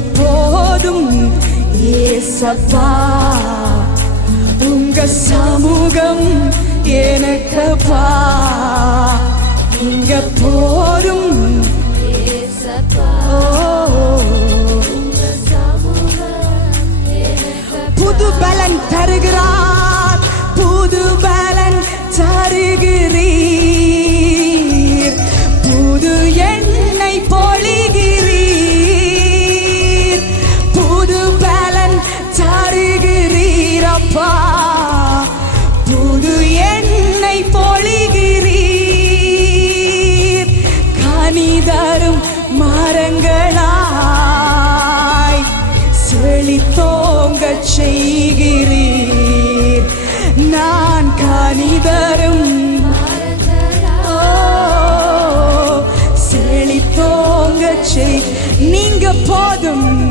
போதும். ஏசப்பா உங்க சமூகம் எனக்கப்பா. இங்க போதும். புது பலன் தருகிறார். நீ தரும் மரங்களாய் செழித்தோங்க செய்கிறீர். நான் கனிதரும் தரும் செழித்தோங்க செய். நீங்க போதும்.